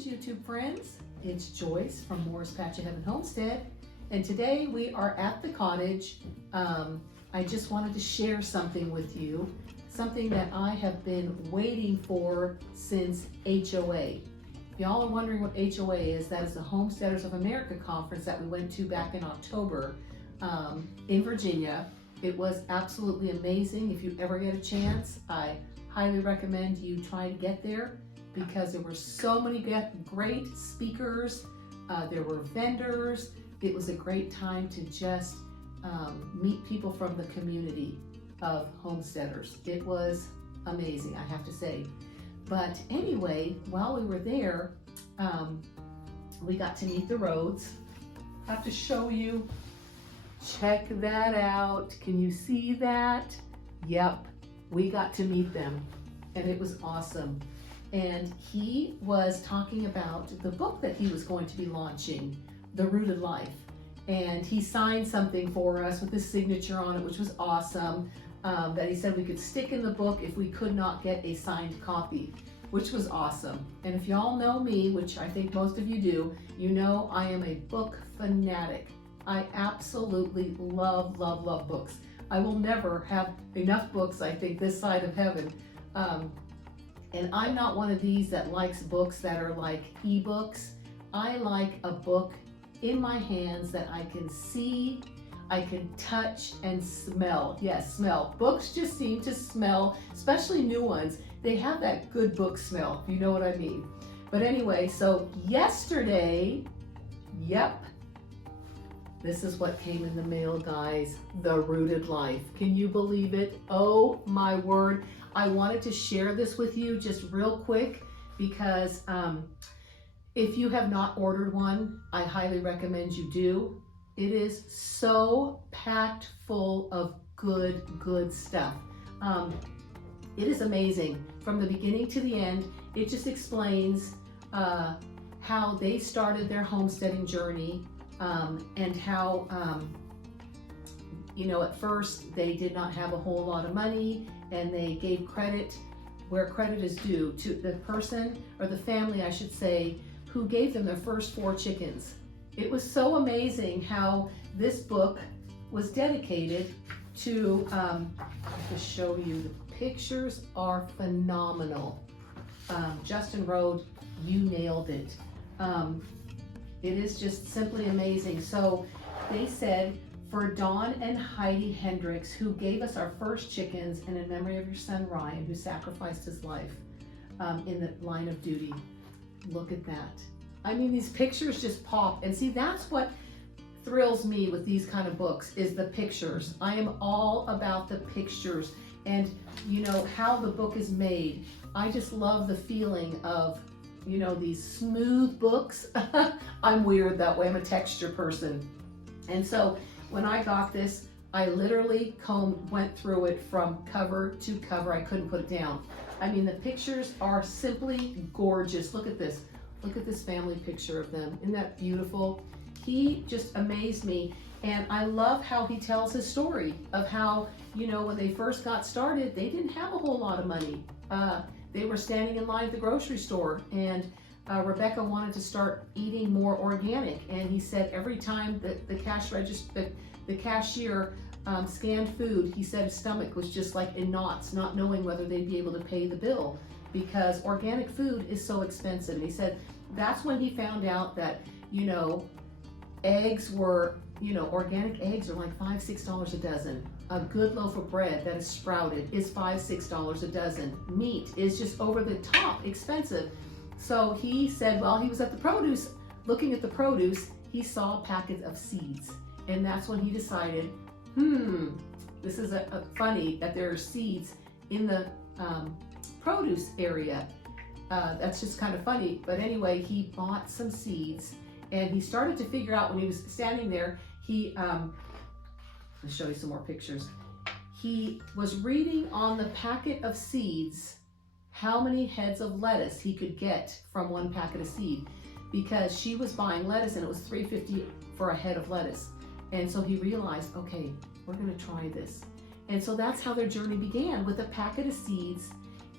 Greetings, YouTube friends. It's Joyce from Moore's Patch of Heaven Homestead, and today we are at the cottage. I just wanted to share something with you, something that I have been waiting for since HOA. If y'all are wondering what HOA is, that is the Homesteaders of America conference that we went to back in October in Virginia. It was absolutely amazing. If you ever get a chance, I highly recommend you try to get there, because there were so many great speakers, there were vendors. It was a great time to just meet people from the community of homesteaders. It was amazing, I have to say. But anyway, while we were there, we got to meet the RHODES. I have to show you. Check that out. Can you see that? Yep, we got to meet them, and it was awesome. And he was talking about the book that he was going to be launching, The Rooted Life. And he signed something for us with his signature on it, which was awesome, that he said we could stick in the book if we could not get a signed copy, which was awesome. And if y'all know me, which I think most of you do, you know I am a book fanatic. I absolutely love, love, love books. I will never have enough books, I think, this side of heaven. And I'm not one of these that likes books that are like ebooks. I like a book in my hands that I can see, I can touch and smell. Yes, smell. Books just seem to smell, especially new ones. They have that good book smell, if you know what I mean. But anyway, so yesterday, yep, this is what came in the mail, guys. The Rooted Life. Can you believe it? Oh my word. I wanted to share this with you just real quick because if you have not ordered one, I highly recommend you do. It is so packed full of good stuff. It is amazing. From the beginning to the end, it just explains how they started their homesteading journey, and how, you know, at first they did not have a whole lot of money, and they gave credit where credit is due to the person, or the family I should say, who gave them their first 4 chickens. It was so amazing how this book was dedicated to, to show you, the pictures are phenomenal. Justin Rhodes, you nailed it. It is just simply amazing. So they said, for Dawn and Heidi Hendricks, who gave us our first chickens, and in memory of your son Ryan, who sacrificed his life in the line of duty. Look at that. I mean, these pictures just pop. And see, that's what thrills me with these kind of books, is the pictures. I am all about the pictures and, you know, how the book is made. I just love the feeling of, you know, these smooth books. I'm weird that way. I'm a texture person. And so when I got this, I literally went through it from cover to cover. I couldn't put it down. I mean, the pictures are simply gorgeous. Look at this. Look at this family picture of them. Isn't that beautiful? He just amazed me. And I love how he tells his story of how, you know, when they first got started, they didn't have a whole lot of money. They were standing in line at the grocery store, and Rebecca wanted to start eating more organic. And he said every time that the cashier scanned food, he said his stomach was just like in knots, not knowing whether they'd be able to pay the bill, because organic food is so expensive. And he said that's when he found out that, you know, eggs were, you know, organic eggs are like $5, $6 a dozen. A good loaf of bread that is sprouted is $5, $6 a dozen. Meat is just over the top expensive. So he said, while he was at the produce, looking at the produce, he saw a packet of seeds. And that's when he decided, this is funny that there are seeds in the produce area. That's just kind of funny. But anyway, he bought some seeds, and he started to figure out, when he was standing there, he, I'll show you some more pictures. He was reading on the packet of seeds how many heads of lettuce he could get from one packet of seed, because she was buying lettuce and it was $3.50 for a head of lettuce. And so he realized, okay, we're gonna try this. And so that's how their journey began, with a packet of seeds.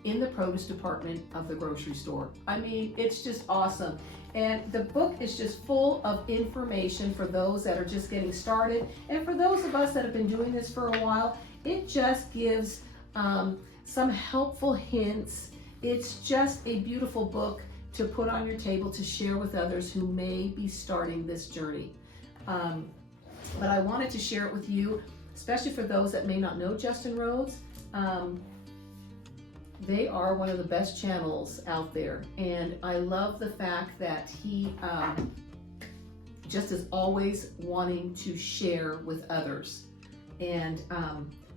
in the produce department of the grocery store. I mean, it's just awesome. And the book is just full of information for those that are just getting started. And for those of us that have been doing this for a while, it just gives some helpful hints. It's just a beautiful book to put on your table to share with others who may be starting this journey. But I wanted to share it with you, especially for those that may not know Justin Rhodes. They are one of the best channels out there, and I love the fact that he just is always wanting to share with others and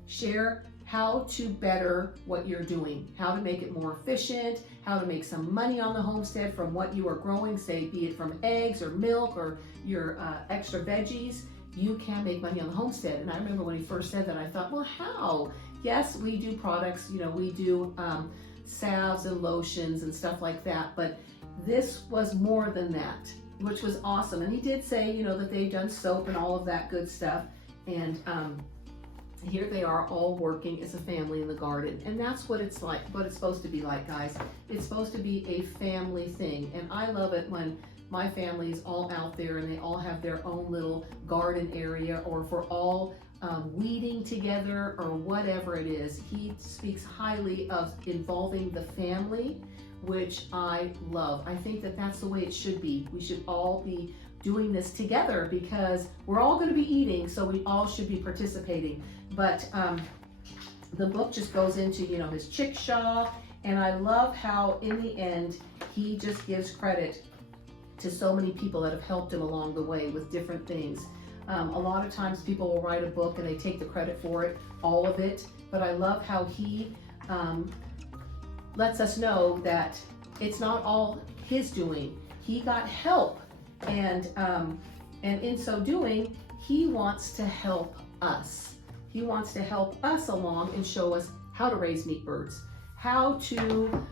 share how to better what you're doing, how to make it more efficient, how to make some money on the homestead from what you are growing, say, be it from eggs or milk or your extra veggies. You can make money on the homestead. And I remember when he first said that, I thought, well, how? Yes, we do products, you know, we do salves and lotions and stuff like that, but this was more than that, which was awesome. And he did say, you know, that they've done soap and all of that good stuff. And here they are all working as a family in the garden. And that's what it's like, what it's supposed to be like, guys. It's supposed to be a family thing. And I love it when my family is all out there and they all have their own little garden area, or if we're all weeding together or whatever it is. He speaks highly of involving the family, which I love. I think that that's the way it should be. We should all be doing this together because we're all going to be eating, so we all should be participating. But the book just goes into, you know, his chickshaw, and I love how in the end he just gives credit to so many people that have helped him along the way with different things. A lot of times people will write a book and they take the credit for it, all of it, but I love how he lets us know that it's not all his doing. He got help, and in so doing, he wants to help us. He wants to help us along and show us how to raise meat birds, how to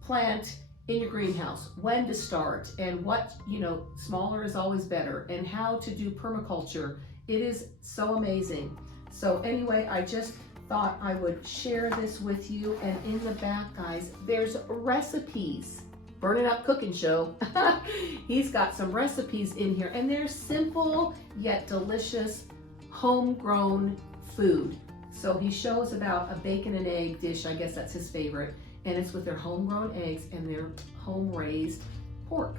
plant in your greenhouse, when to start, and what, you know, smaller is always better, and how to do permaculture. It is so amazing. So anyway, I just thought I would share this with you. And in the back, guys, there's recipes. Burning Up Cooking Show. He's got some recipes in here, and they're simple yet delicious homegrown food. So he shows about a bacon and egg dish. I guess that's his favorite. And it's with their homegrown eggs and their home-raised pork.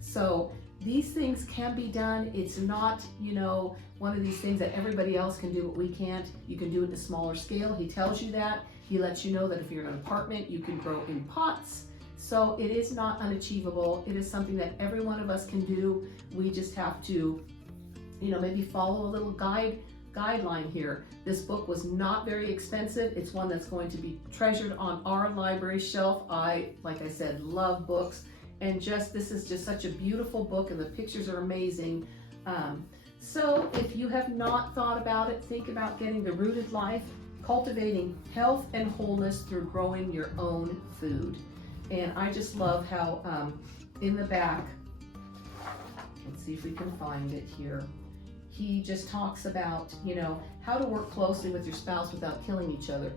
So these things can be done. It's not, you know, one of these things that everybody else can do, but we can't. You can do it in a smaller scale. He tells you that. He lets you know that if you're in an apartment, you can grow in pots. So it is not unachievable. It is something that every one of us can do. We just have to, you know, maybe follow a little guideline here. This book was not very expensive. It's one that's going to be treasured on our library shelf. Like I said, love books, and this is just such a beautiful book, and the pictures are amazing. So if you have not thought about it, think about getting the Rooted Life, Cultivating Health and Wholeness Through Growing Your Own Food. And I just love how in the back, let's see if we can find it here. He just talks about, you know, how to work closely with your spouse without killing each other.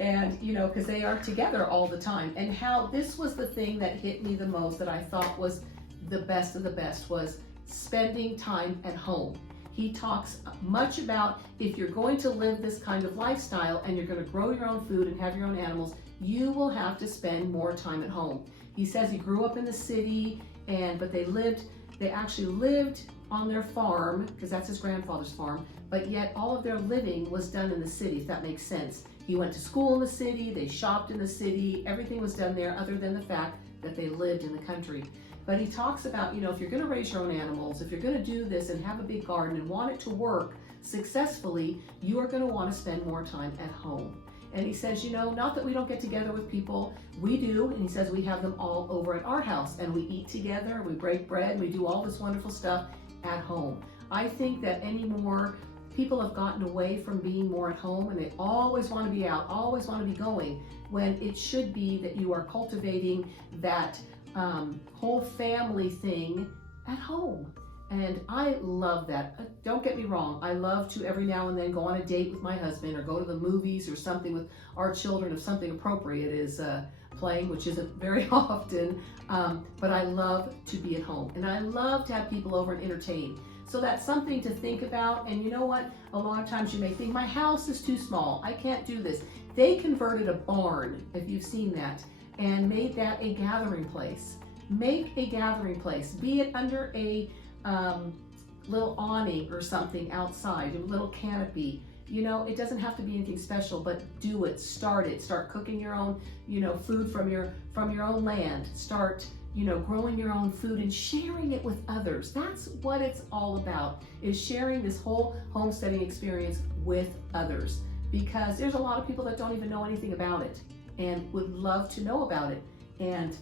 And, you know, because they are together all the time. And how this was the thing that hit me the most, that I thought was the best of the best, was spending time at home. He talks much about, if you're going to live this kind of lifestyle and you're going to grow your own food and have your own animals, you will have to spend more time at home. He says he grew up in the city, but they actually lived on their farm, because that's his grandfather's farm, but yet all of their living was done in the city, if that makes sense. He went to school in the city, they shopped in the city, everything was done there, other than the fact that they lived in the country. But he talks about, you know, if you're going to raise your own animals, if you're going to do this and have a big garden and want it to work successfully, you are going to want to spend more time at home. And he says, you know, not that we don't get together with people, we do. And he says we have them all over at our house, and we eat together, we break bread, we do all this wonderful stuff at home. I think that anymore, people have gotten away from being more at home, and they always want to be out, always want to be going, when it should be that you are cultivating that whole family thing at home. And I love that. Don't get me wrong. I love to every now and then go on a date with my husband or go to the movies or something with our children if something appropriate is playing, which isn't very often. But I love to be at home, and I love to have people over and entertain. So that's something to think about. And you know what? A lot of times you may think, my house is too small. I can't do this. They converted a barn, if you've seen that, and made that a gathering place. Make a gathering place. Be it under a little awning or something outside, a little canopy. You know, it doesn't have to be anything special, but do it. Start it. Start cooking your own, you know, food from your own land. Start, you know, growing your own food and sharing it with others. That's what it's all about, is sharing this whole homesteading experience with others, because there's a lot of people that don't even know anything about it and would love to know about it. And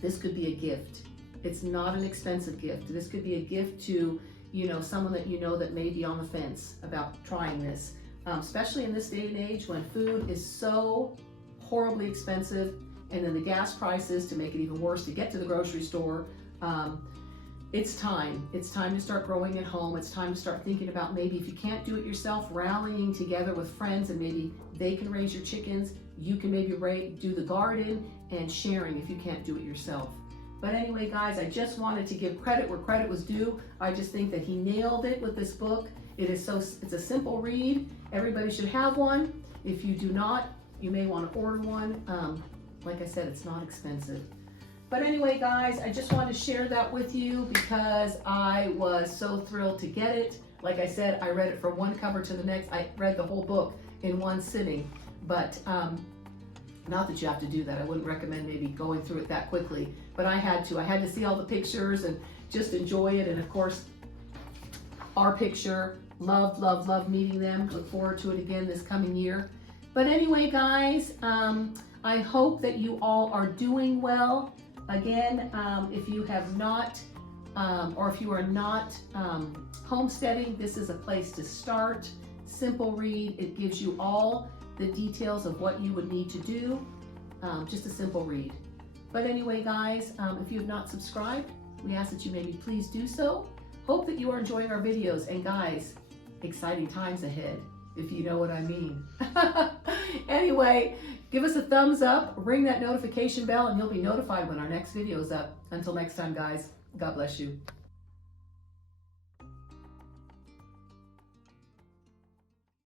this could be a gift. It's not an expensive gift. This could be a gift to, you know, someone that you know that may be on the fence about trying this, especially in this day and age when food is so horribly expensive, and then the gas prices to make it even worse to get to the grocery store. It's time. It's time to start growing at home. It's time to start thinking about, maybe if you can't do it yourself, rallying together with friends, and maybe they can raise your chickens. You can maybe do the garden, and sharing if you can't do it yourself. But anyway, guys, I just wanted to give credit where credit was due. I just think that he nailed it with this book. It's a simple read. Everybody should have one. If you do not, you may want to order one. Like I said, it's not expensive. But anyway, guys, I just wanted to share that with you because I was so thrilled to get it. Like I said, I read it from one cover to the next. I read the whole book in one sitting. But not that you have to do that. I wouldn't recommend maybe going through it that quickly. But I had to. I had to see all the pictures and just enjoy it. And of course, our picture. Loved, loved, loved meeting them. Look forward to it again this coming year. But anyway, guys, I hope that you all are doing well. Again, if you have not, or if you are not homesteading, this is a place to start. Simple read. It gives you all the details of what you would need to do. Just a simple read. But anyway, guys, if you have not subscribed, we ask that you maybe please do so. Hope that you are enjoying our videos. And guys, exciting times ahead, if you know what I mean. Anyway, give us a thumbs up, ring that notification bell, and you'll be notified when our next video is up. Until next time, guys, God bless you.